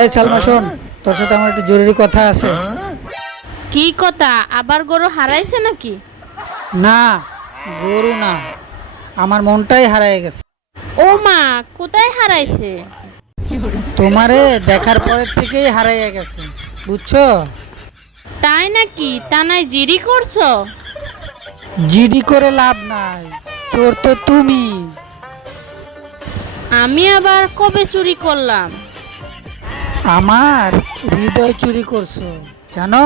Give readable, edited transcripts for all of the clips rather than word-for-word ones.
এই সালমা শোন, তোর সাথে আমার একটু জরুরি কথা আছে। কি কথা? আবার গরু হারাইছে নাকি? না, গরু না, আমার মনটাই হারায় গেছে। ও মা, কোথায় হারাইছে? তোমারে দেখার পরের থেকেই হারাইয়া গেছে, বুঝছো? তাই নাকি? তা নাই জিরি করছো? জিডি করে লাভ নাই, চোর তো তুমি। আমি আবার কবে চুরি করলাম? আমার হৃদয় চুরি করছো, জানো?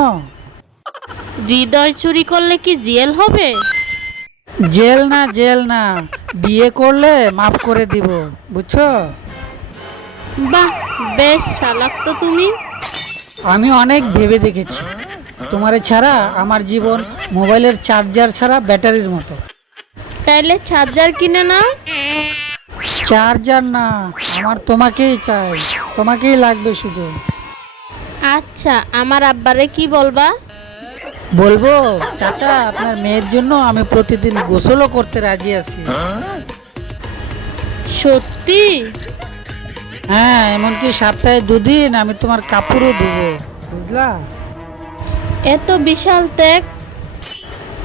হৃদয় চুরি করলে কি জেল হবে? জেল না, জেল না, বিয়ে করলে মাফ করে দিব, বুঝছো? বাহ, বেশ চালাক তো তুমি। আমি অনেক ভেবে দেখেছি, তোমারে ছাড়া আমার জীবন মোবাইলের চার্জার ছাড়া ব্যাটারির মতো। তাইলে চার্জার কিনে নাও। চার্জার না, আমার তোমাকেই চাই, তোমাকেই লাগবে শুধু। আচ্ছা, আমার আব্বারে কি বলবা? বলবো চাচা, আপনার মেয়ের জন্য আমি প্রতিদিন গোসলও করতে রাজি আছি। সত্যি? হ্যাঁ, এমনকি সপ্তাহে 2 দিন আমি তোমার কাপড়ও ধুবো, বুঝলা? এত বিশাল ত্যাগ!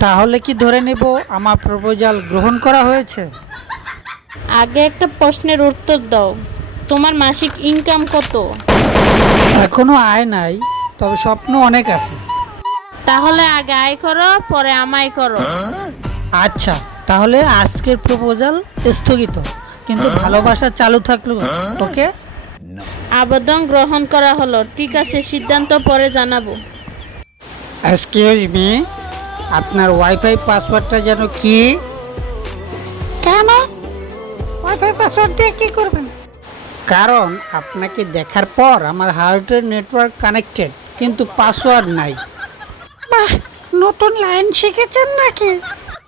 তাহলে কি ধরে নেব আমার প্রপোজাল গ্রহণ করা হয়েছে? আগে একটা প্রশ্নের উত্তর দাও। তোমার মাসিক ইনকাম কত? এখনো আয় নাই, তবে স্বপ্ন অনেক আছে। তাহলে আগে আয় করো, পরে আমায় করো। আচ্ছা, তাহলে আজকের প্রপোজাল স্থগিত, কিন্তু ভালোবাসা চালু থাকলো, ওকে? আবেদন গ্রহণ করা হলো। ঠিক আছে, সিদ্ধান্ত পরে জানাবো। এক্সকিউজ মি, আপনার ওয়াইফাই পাসওয়ার্ডটা যেন কি? কেন ওয়াইফাই পাসওয়ার্ড দিয়ে কি করবেন? কারণ আপনাকে দেখার পর আমার হার্টের নেটওয়ার্ক কানেক্টেড, কিন্তু পাসওয়ার্ড নাই। বাহ, নতুন লাইন শিখেছেন নাকি?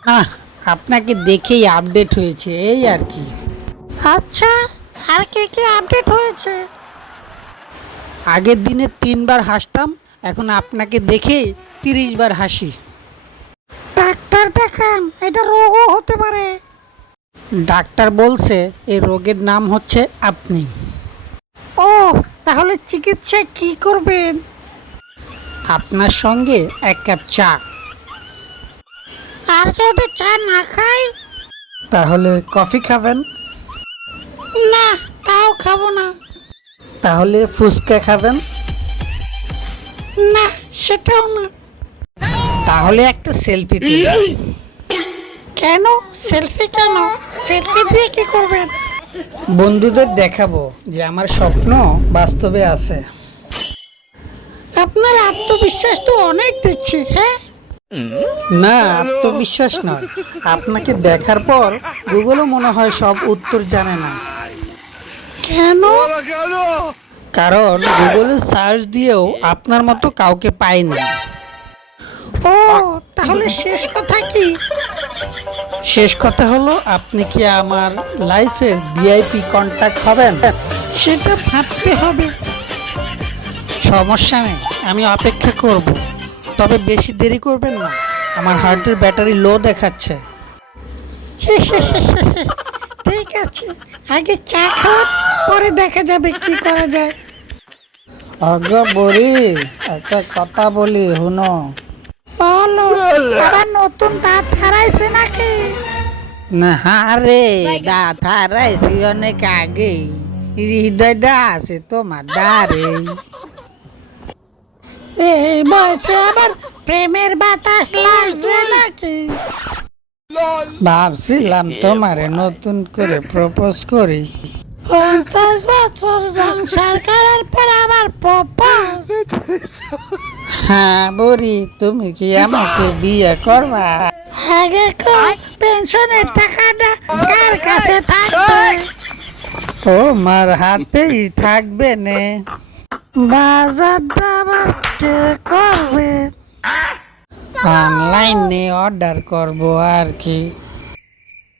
না, আপনাকে দেখেই আপডেট হয়েছে, এই আর কি। আচ্ছা, আর কি কি আপডেট হয়েছে? আগের দিনে 3 বার হাসতাম, এখন আপনাকে দেখে 30 বার হাসি। ডাক্তার দেখান, এটা রোগও হতে পারে। ডাক্তার বলছে এই রোগের নাম হচ্ছে আপনি। ও, তাহলে চিকিৎসা কি করবেন? আপনার সঙ্গে 1 কাপ চা। আর যদি চা না খাই? তাহলে কফি খাবেন? না, তাও খাবো না। তাহলে ফুচকা খাবেন? না, সেটাও না। তাহলে একটা সেলফি তুলুন। কেন সেলফি? কেন সেলফি দিয়ে কি করবেন? বন্ধুদের দেখাবো যে আমার স্বপ্ন বাস্তবে আছে। আপনার আত্মবিশ্বাস তো অনেক দেখছি। হ্যাঁ, না, আত্মবিশ্বাস নয়, আপনাকে দেখার পর গুগলও মনে হয় সব উত্তর জানে না। কেন? কারণ গুগলে সার্চ দিয়েও আপনার মতো কাউকে পাইনি। ও, তাহলে শেষ কথা কি? শেষ কথা হলো, আপনি কি আমার লাইফের ভিআইপি কন্ট্যাক্ট হবেন? সেটা ভাবতে হবে। সমস্যা নেই, আমি অপেক্ষা করব, তবে বেশি দেরি করবেন না, আমার হার্টের ব্যাটারি লো দেখাচ্ছে। ঠিক আছে, আগে চা খাওয়ার পরে দেখা যাবে কি করা যায়। অগো বড়ি, একটা কথা বলি, হুনো। বলো, আবার নতুন দাঁত হারাইছে নাকি? না রে, দাঁত হারাইছি অনেক আগে, হৃদয়টা আছে তোমার দাঁড়ে। এই বয়সে আবার প্রেমের বাতাস লাগছে নাকি? ভাবছিলাম তোমারে নতুন করে প্রপোজ করি। 50 বছর সংসার করার পর আবার প্রপোজ? হ্যাঁ বুড়ি, তুমি কি আমাকে বিয়ে করবা? আগে পেনশনের টাকাটা কার কাছে থাকবে? তোমার হাতেই থাকবে নে। বাজারটা আবার কে করবে? অনলাইনে অর্ডার করব আর কি।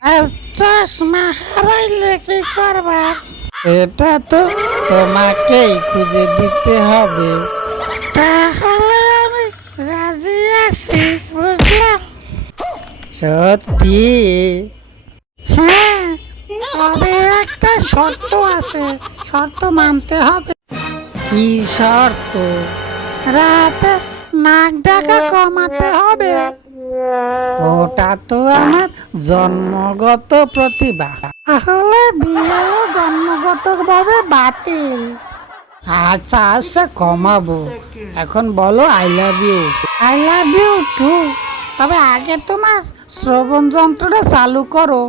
আর চশমা হারাইলে কি করবা? এটা তো তোমাকেই খুঁজে দিতে হবে। তাহলে আমি রাজি আছি, বুঝলাম। সত্যি? হ্যাঁ, তবে একটা শর্ত আছে, শর্ত মানতে হবে। কি শর্ত? রাতে নাক ডাকা কমাতে হবে। ওটা তো আমার জন্মগত প্রতিভা। আসলে বিয়েও জন্মগতভাবে বাতিল। আচ্ছা আচ্ছা, কমাবো। এখন বলো I love you. I love you too. তবে আগে তোমার শ্রবণ যন্ত্রটা চালু করো।